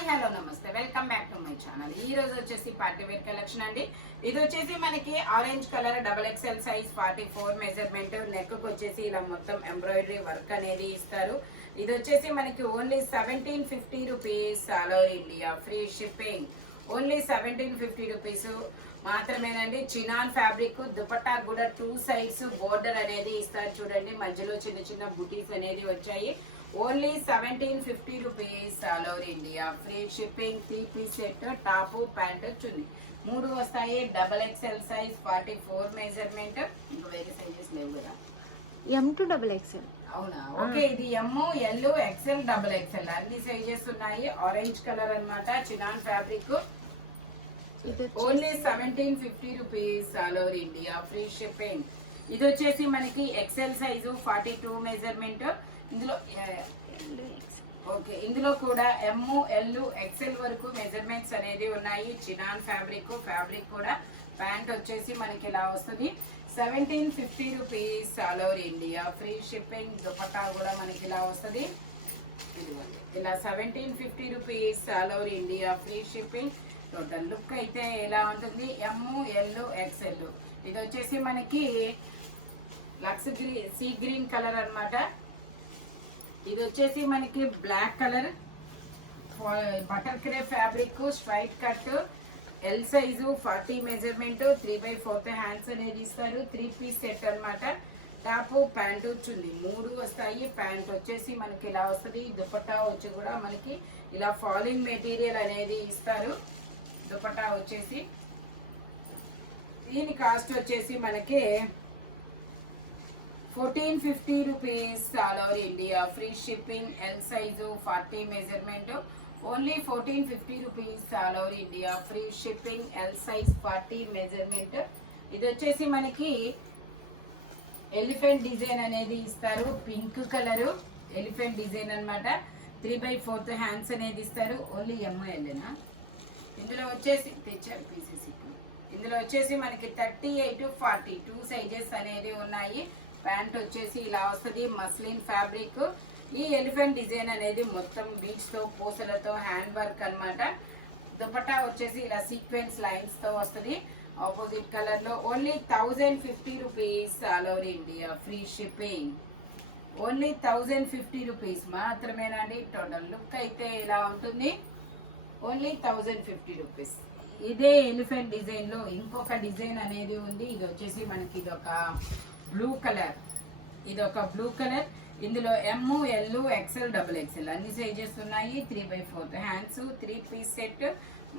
Hi hello నమస్తే, welcome back to my channel. ఈ రోజు వచ్చేసి పార్టీ వేర్ కలెక్షన్ అండి. ఇది వచ్చేసి మనకి orange colour XXL size 44 measurement. Neck కు వచ్చేసి ఇలా మొత్తం ఎంబ్రాయిడరీ వర్క్ అనేది ఇస్తారు. ఇది వచ్చేసి మనకి only 1750 rupees, all over India free shipping. Only 1750 rupees మాత్రమేనండి. చినాన్ ఫ్యాబ్రిక్, దుపట్టా కూడా 2 సైడ్స్ బోర్డర్ అనేది ఇస్తారు. చూడండి, మధ్యలో చిన్న చిన్న బుటీస్ అనేది వచ్చాయి. Only 1750 rupees, all over India free shipping. 3 piece set, top pant chunni 3 వస్తాయి. XXL size 44 measurement. ఇంకా వేరే సైజెస్ లేవు కదా. M to XXL. అవునా, ఓకే. ఇది M, L, XL, XXL అన్ని సైజెస్ ఉన్నాయి. ఆరెంజ్ కలర్ అన్నమాట. Chinon fabric. Only 1750 rupees, all over India free shipping. ఇది వచ్చేసి మనకి XL సైజు 42 మెజర్మెంట్. ఇందులో ఓకే, ఇందులో కూడా M, L, XL వరకు మెజర్మెంట్స్ అనేది ఉన్నాయి. Chinon fabric. ఫ్యాబ్రిక్ కూడా ప్యాంట్ వచ్చేసి మనకి ఇలా వస్తుంది. 1750 rupees, all over India free shipping. Dupatta కూడా మనకి ఇలా వస్తుంది. ఇలా 1750 rupees, all over India free shipping. Total look అయితే ఎలా ఉంటుంది? M, L, XL. ఇది వచ్చేసి మనకి lux green, sea green colour అన్నమాట. ఇది వచ్చేసి మనకి black colour, butter crepe fabric, straight cut, L size 40 measurement. 3/4 hands అనేది ఇస్తారు. 3 పీస్ సెట్ అన్నమాట. టాప్ ప్యాంట్ చున్నీ 3 వస్తాయి. ప్యాంట్ వచ్చేసి మనకి ఇలా వస్తుంది. దుపట్టా వచ్చి కూడా మనకి ఇలా ఫాలింగ్ మెటీరియల్ అనేది ఇస్తారు. దుపట్టా వచ్చేసి దీని కాస్ట్ వచ్చేసి మనకి 1450 rupees, all over India free shipping. L size 40 measurement. Only 1450 rupees, all over India free shipping. L size 40 measurement. ఇది వచ్చేసి మనకి ఎలిఫెంట్ డిజైన్ అనేది ఇస్తారు. పింక్ కలరు ఎలిఫెంట్ డిజైన్ అన్నమాట. 3/4 హ్యాండ్స్ అనేది ఇస్తారు. Only ML. ఇందులో వచ్చేసి తెచ్చారు పీసెస్. ఇందులో వచ్చేసి మనకి 38, 40 2 సైజెస్ అనేది ఉన్నాయి. ప్యాంట్ వచ్చేసి ఇలా వస్తుంది. Muslin fabric. ఈ ఎలిఫెంట్ డిజైన్ అనేది మొత్తం బీడ్స్ తో, పూసలతో హ్యాండ్ వర్క్ అన్నమాట. దుపట్టా వచ్చేసి ఇలా సీక్వెన్స్ లైన్స్ తో వస్తుంది. ఆపోజిట్ కలర్ లో. Only 1050 rupees, all over India free shipping. Only 1050 rupees మాత్రమేనండి. టోటల్ లుక్ అయితే ఇలా ఉంటుంది. Only 1050 rupees. ఇదే ఎలిఫెంట్ డిజైన్ లో ఇంకొక డిజైన్ అనేది ఉంది. ఇది వచ్చేసి మనకి ఇదొక బ్లూ కలర్. ఇది ఒక బ్లూ కలర్. ఇందులో M, L, XL, XXL అన్ని సైజెస్ ఉన్నాయి. 3/4 hands, 3 piece set,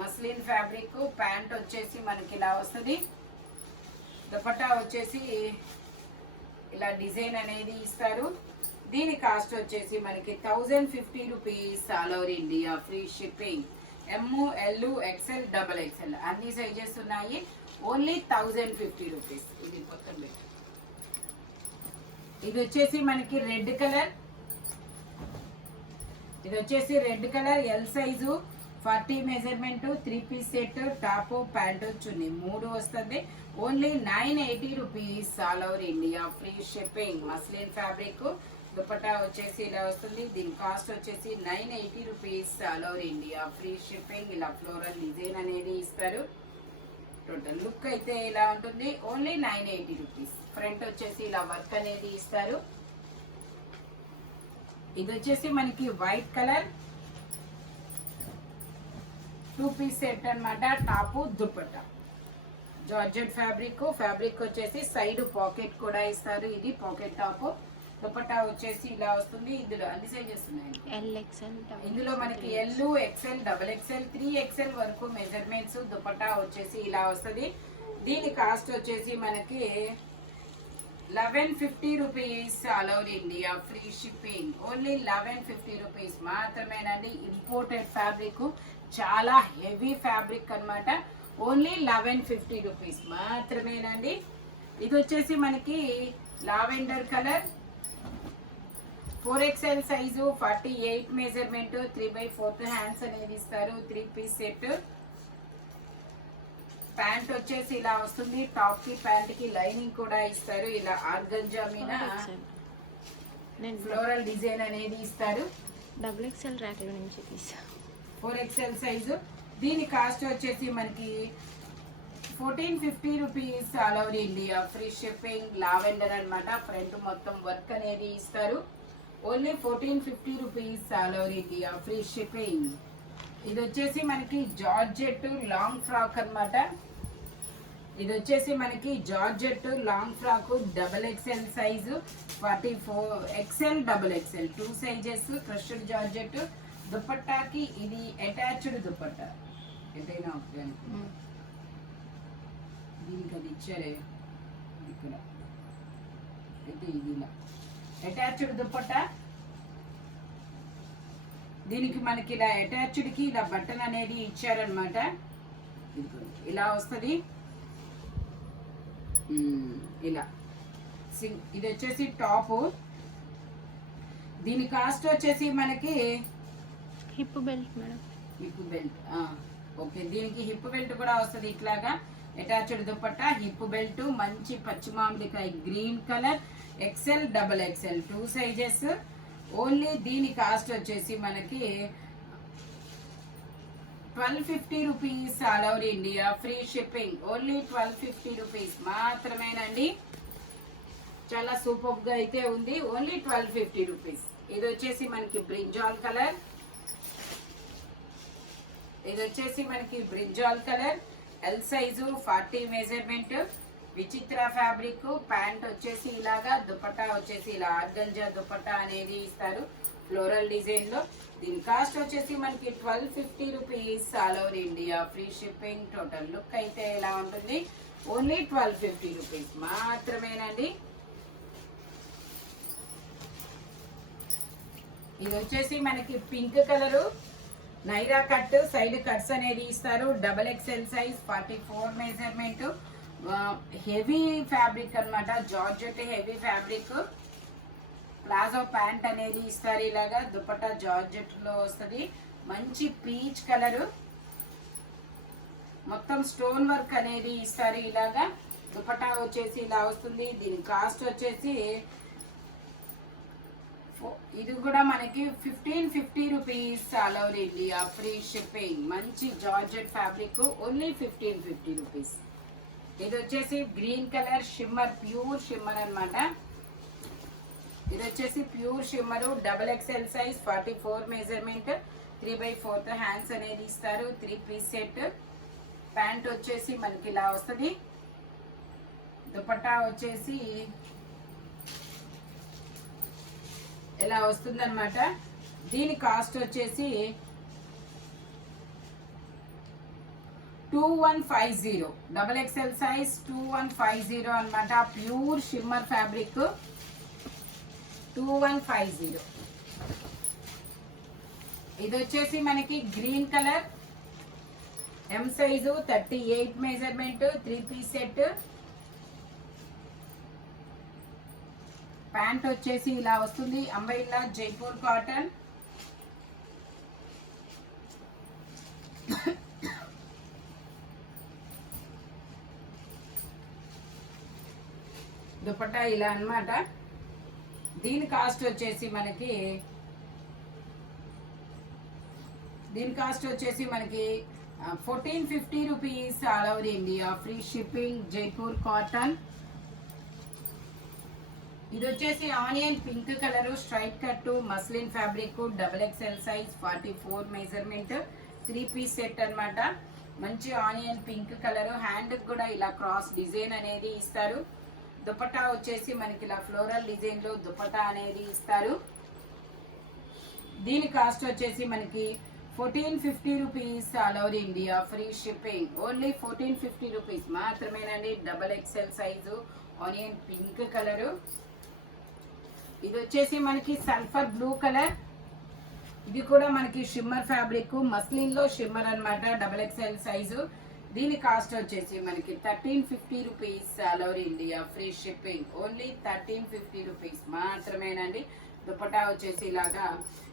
muslin fabric. Pant వచ్చేసి మనకి ఇలా వస్తుంది. దుపట్టా వచ్చేసి ఇలా డిజైన్ అనేది ఇస్తారు. దీని కాస్ట్ వచ్చేసి మనకి 1050 rupees, all over India free shipping. M, L, XL, XXL అన్ని సైజెస్ ఉన్నాయి. Only 1050 rupees. ఇది మొత్తం పెట్టి. ఇది వచ్చేసి మనకి రెడ్ కలర్. ఇది వచ్చేసి red colour. L size 40 measurement. 3 piece set, top pant chunni 3 వస్తుంది. Only 980 rupees, all over India free shipping. Muslin fabric. Dupatta వచ్చేసి ఇలా వస్తుంది. దీని కాస్ట్ వచ్చేసి 980 rupees, all over India free shipping. ఇలా ఫ్లోరల్ డిజైన్ అనేది ఇస్తారు. టోటల్ లుక్ అయితే ఇలా ఉంటుంది. Only 980 rupees. ఫ్రంట్ వచ్చేసి ఇలా వర్క్ అనేది ఇస్తారు. ఇది వచ్చేసి మనకి వైట్ కలర్ 2 పీస్ సెట్ అన్నమాట. Top, dupatta georgette fabric. Fabric వచ్చేసి సైడ్ పాకెట్ కూడా ఇస్తారు. ఇది పాకెట్ టాప్. దుపట్టా వచ్చేసి ఇలా వస్తుంది. ఇందులో అన్ని సైజెస్ ఉన్నాయి. ఇందులో మనకి L, XL, XXL, 3XL వరకు మెజర్మెంట్స్. దుపట్టా వచ్చేసి ఇలా వస్తుంది. దీని కాస్ట్ వచ్చేసి మనకి 1150 rupees, all over India free shipping. Only 1150 rupees మాత్రమేనండి. ఇంపోర్టెడ్ ఫ్యాబ్రిక్, చాలా హెవీ ఫ్యాబ్రిక్ అన్నమాట. ఓన్లీ 1150 రూపీస్ మాత్రమేనండి. ఇది వచ్చేసి మనకి lavender colour. 4XL size 48 measurement. 3/4 hands అనేది ఇస్తారు. 3 పీస్ సెట్. ప్యాంట్ వచ్చేసి ఇలా వస్తుంది. టాప్ కి ప్యాంట్ కి లైనింగ్ కూడా ఇస్తారు. ఇలా ఆర్గంజా మీద ఫ్లోరల్ డిజైన్ అనేది ఇస్తారు. XXL ర్యాక్ల నుంచి తీసా. 4XL size. దీని కాస్ట్ వచ్చేసి మనకి 1450 rupees all over India, free shipping. Lavender అనమాట, ఫ్రంట్ మొత్తం వర్క్ అనేది ఇస్తారు. Only 1450 rupees all over India, free shipping. ఇది వచ్చేసి మనకి జార్జెట్ లాంగ్ ఫ్రాక్ అనమాట. ఇది వచ్చేసి మనకి georgette long frock XXL size, 44XL XXL 2 sizes. Crushed georgette దుపట్టాకి ఇది అటాచ్డ్ దుపట్టా, ఏదైనా ఒకటి దీనికి అది ఇచ్చారే ఇక్కడ అయితే ఇది ఇలా అటాచ్డ్ దుపట్టా. దీనికి మనకి ఇలా అటాచ్డ్కి ఇలా బటన్ అనేది ఇచ్చారనమాట. ఇలా వస్తుంది ఇలా. ఇది వచ్చేసి టాప్. దీని కాస్ట్ వచ్చేసి మనకి hip belt madam. Hip belt okay. దీనికి హిప్ బెల్ట్ కూడా వస్తుంది ఇట్లాగా, అటాచ్డ్ దుపట్టా, హిప్ బెల్ట్. మంచి పచ్చి మామిడికాయ green colour, XL XXL 2 sizes. Only దీని కాస్ట్ వచ్చేసి మనకి 1250 rupees all over India, free shipping. Only 1250 rupees మాత్రమేనండి. చాలా సూపర్ గా అయితే ఉంది. Only 1250 rupees. ఇది వచ్చేసి మనకి బ్రింజాల్ కలర్. ఇది వచ్చేసి మనకి brinjal colour, L size, 40 measurement. Vichitra fabric. Pant వచ్చేసి ఇలాగా, దుపట్టా వచ్చేసి ఇలా ఆర్గంజా దుపట్టా అనేది ఇస్తారు ఫ్లోరల్ డిజైన్ లో. దీని కాస్ట్ వచ్చేసి మనకి 1250 rupees all over India, free shipping. Total look అయితే ఎలా ఉంటుంది? ఓన్లీ 1250 రూపీస్ మాత్రమేనండి. ఇది వచ్చేసి మనకి pink colour, Naira cut, side cuts అనేది ఇస్తారు. XXL size, 44 measurement. Heavy fabric అనమాట, georgette heavy fabric. Palazzo pant అనేది ఇస్తారు ఇలాగా, దుపట్టా జార్జెట్ లో వస్తుంది. మంచి పీచ్ కలరు, మొత్తం స్టోన్ వర్క్ అనేది ఇస్తారు ఇలాగా. దుపట్టా వచ్చేసి ఇలా వస్తుంది. దీని కాస్ట్ వచ్చేసి ఇది కూడా మనకి 1550 rupees all over India, free shipping. మంచి జార్జెట్ ఫ్యాబ్రిక్, ఓన్లీ 1550 రూపీస్. ఇది వచ్చేసి green colour shimmer, pure shimmer అనమాట. ఇది వచ్చేసి pure shimmer, XXL size, 44 measurement. 3/4 hands అనేది ఇస్తారు. 3 పీస్ సెట్. ప్యాంట్ వచ్చేసి మనకి ఇలా వస్తుంది. దుపట్టా వచ్చేసి ఇలా వస్తుంది అనమాట. దీని కాస్ట్ వచ్చేసి 2150, XXL సైజ్, 2150 అనమాట. Pure shimmer fabric, 2150. ఇది వచ్చేసి మనకి green colour, M size, 38 measurement. 3 piece set. Pant వచ్చేసి ఇలా వస్తుంది. Umbrella Jaipur cotton. దుపట్టా ఇలా అన్నమాట. దీని కాస్ట్ వచ్చేసి మనకి 1450 rupees all over India, free shipping. Jaipur cotton. ఇది వచ్చేసి onion pink colour, straight cut, muslin fabric, XXL size, 44 measurement. 3 piece set అన్నమాట. మంచి ఆనియన్ పింక్ కలర్. హ్యాండ్ కూడా ఇలా క్రాస్ డిజైన్ అనేది ఇస్తారు. దుపట్టా వచ్చేసి మనకి ఇలా ఫ్లోరల్ డిజైన్ లో దుపట్టా అనేది ఇస్తారు. దీని కాస్ట్ వచ్చేసి మనకి 1450 rupees all over India, free shipping. Only 1450 rupees మాత్రమేనండి. XXL size, onion pink colour. ఇది వచ్చేసి మనకి సల్ఫర్ బ్లూ కలర్. ఇది కూడా మనకి షిమ్మర్ ఫ్యాబ్రిక్, మస్లిన్ లో షిమ్మర్ అనమాట. XXL size. దీని కాస్ట్ వచ్చేసి మనకి 1350 rupees all over India, free shipping. Only 1350 rupees మాత్రమేనండి. దుపట్టా వచ్చేసి ఇలాగా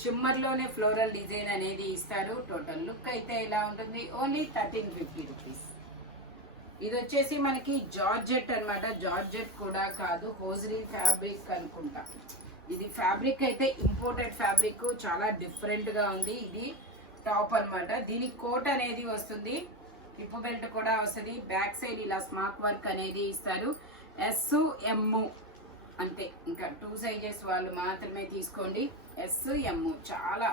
షిమ్మర్ లోనే ఫ్లోరల్ డిజైన్ అనేది ఇస్తారు. టోటల్ లుక్ అయితే ఇలా ఉంటుంది. Only 1350 rupees. ఇది వచ్చేసి మనకి జార్జెట్ అన్నమాట. జార్జెట్ కూడా కాదు, హోజరీ ఫ్యాబ్రిక్ అనుకుంటా. ఇది ఫ్యాబ్రిక్ అయితే ఇంపోర్టెడ్ ఫ్యాబ్రిక్, చాలా డిఫరెంట్ గా ఉంది. ఇది టాప్ అన్నమాట. దీనికి కోట్ అనేది వస్తుంది, హిప్ బెల్ట్ కూడా వస్తుంది. బ్యాక్ సైడ్ ఇలా స్మార్ట్ వర్క్ అనేది ఇస్తారు. ఎస్ ఎమ్ అంతే, ఇంకా 2 సైజెస్ వాళ్ళు మాత్రమే తీసుకోండి. ఎస్ ఎమ్ చాలా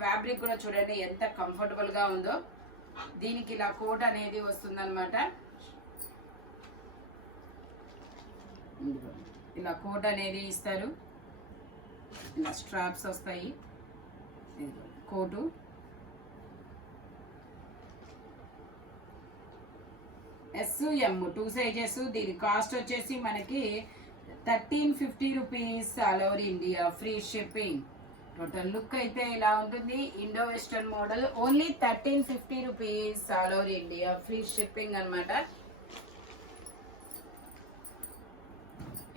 ఫ్యాబ్రిక్ కూడా చూడండి ఎంత కంఫర్టబుల్ గా ఉందో. దీనికి ఇలా కోట్ అనేది వస్తుంది అనమాట. ఇలా కోట్ అనేది ఇస్తారు, ఇలా స్ట్రాప్స్ వస్తాయి. Coat S M 2 sizes. దీని కాస్ట్ వచ్చేసి మనకి 1350 rupees all over India, free shipping. Total look అయితే ఇలా ఉంటుంది, Indo western model. Only 1350 rupees all over India, free shipping అన్నమాట.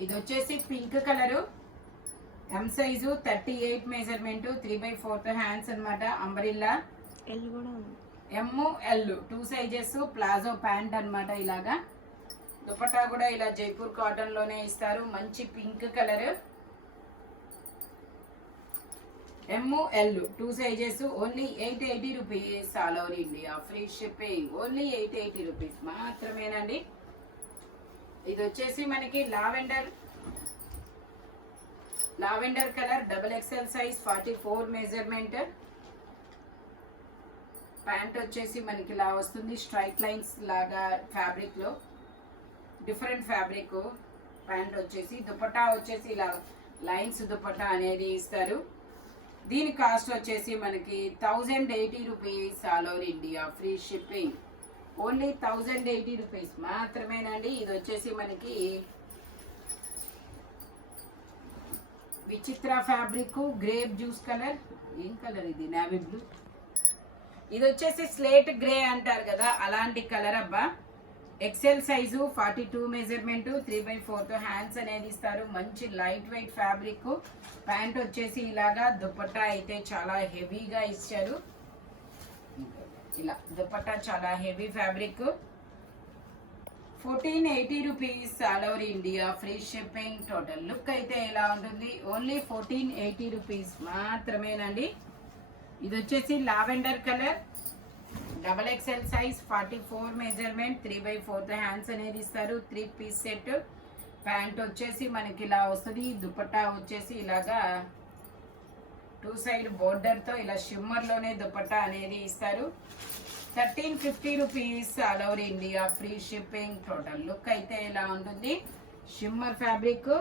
ఇది వచ్చేసి pink colour, M size, 38 measurement, 3/4 hands అన్నమాట. అంబ్రిల్లా ఎల్ కూడా ఉంది, ఎమ్ ఎల్ 2 సైజెస్. ప్లాజో ప్యాంట్ అన్నమాట. ఇలాగా దుపట్టా కూడా ఇలా జైపూర్ కాటన్ లోనే ఇస్తారు. మంచి pink colour, M L 2 sizes. Only 880 rupees all over India, free shipping. Only 880 rupees మాత్రమేనండి. ఇది వచ్చేసి మనకి lavender colour, XXL size, 44 measurement. Pant వచ్చేసి మనకి ఇలా వస్తుంది, స్ట్రైట్ లైన్స్ లాగా ఫ్యాబ్రిక్ లో, డిఫరెంట్ ఫ్యాబ్రిక్ ప్యాంట్ వచ్చేసి. దుపట్టా వచ్చేసి ఇలా లైన్స్ దుపట్టా అనేది ఇస్తారు. దీని కాస్ట్ వచ్చేసి మనకి 1080 rupees all over India, free shipping. Only 1080 rupees మాత్రమేనండి. ఇది వచ్చేసి మనకి Vichitra fabric, grape juice colour. ఏం కలర్ ఇది? Navy blue. ఇది వచ్చేసి స్లేట్ గ్రే అంటారు కదా, అలాంటి కలర్ అబ్బా. ఎక్సెల్ సైజు, 42 మెజర్మెంట్, 3/4 హ్యాండ్స్ అనేది ఇస్తారు. మంచి లైట్ వెయిట్ ఫ్యాబ్రిక్. ప్యాంట్ వచ్చేసి ఇలాగా, దుపట్టా అయితే చాలా హెవీగా ఇచ్చారు. ఇలా దుపట్టా చాలా heavy fabric. 1480 rupees all over India, free shipping. Total look అయితే ఇలా ఉంటుంది. ఓన్లీ 1480 రూపీస్ మాత్రమేనండి. ఇది వచ్చేసి lavender colour, XXL size, 44 measurement, 3/4 hands అనేది ఇస్తారు. 3 పీస్ సెట్. ప్యాంట్ వచ్చేసి మనకి ఇలా వస్తుంది. దుపట్టా వచ్చేసి ఇలాగా 2 సైడ్ బోర్డర్ తో ఇలా షిమ్మర్ లోనే దుపట్టా అనేది ఇస్తారు. 1350 rupees all over India, free shipping. Total look అయితే ఇలా ఉంటుంది. Shimmer fabric.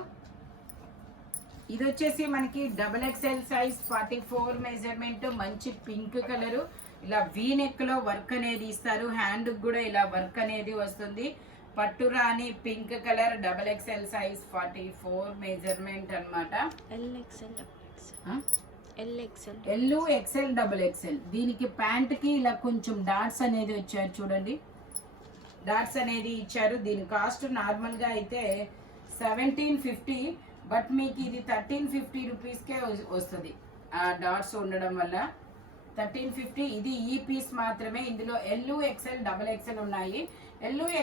ఇది వచ్చేసి మనకి XXL సైజ్, 44 మెజర్మెంట్, మంచి పింక్ కలరు. ఇలా వీ నెక్ లో వర్క్ అనేది ఇస్తారు. హ్యాండ్ కూడా ఇలా వర్క్ అనేది వస్తుంది. పట్టు రాని pink colour, XXL size, 44 measurement అన్నమాట. XXL. దీనికి ప్యాంట్ కి ఇలా కొంచెం డాట్స్ అనేది వచ్చారు చూడండి, డాట్స్ అనేది ఇచ్చారు. దీని కాస్ట్ నార్మల్ గా అయితే 1750, బట్ మీకు ఇది 1350 రూపీస్కే వస్తుంది. ఆ డాట్స్ ఉండడం వల్ల 1350. ఇది ఈ పీస్ మాత్రమే. ఇందులో XL, XXL ఉన్నాయి.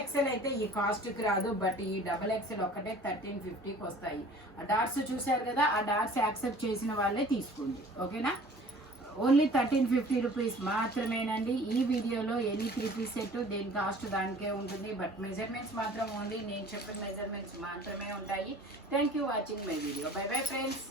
XL అయితే ఈ కాస్ట్కి రాదు, బట్ ఈ XXL ఒక్కటే 1350కి వస్తాయి. ఆ డాట్స్ చూసారు కదా, ఆ డాట్స్ యాక్సెప్ట్ చేసిన వాళ్ళే తీసుకోండి, ఓకేనా. ఓన్లీ 1350 రూపీస్ మాత్రమేనండి. ఈ వీడియోలో ఎనీ 3 పీస్ సెట్ దేని కాస్ట్ దానికే ఉంటుంది, బట్ మెజర్మెంట్స్ మాత్రం ఓన్లీ నేను చెప్పిన మెజర్మెంట్స్ మాత్రమే ఉంటాయి. Thank you watching my video. By bye friends.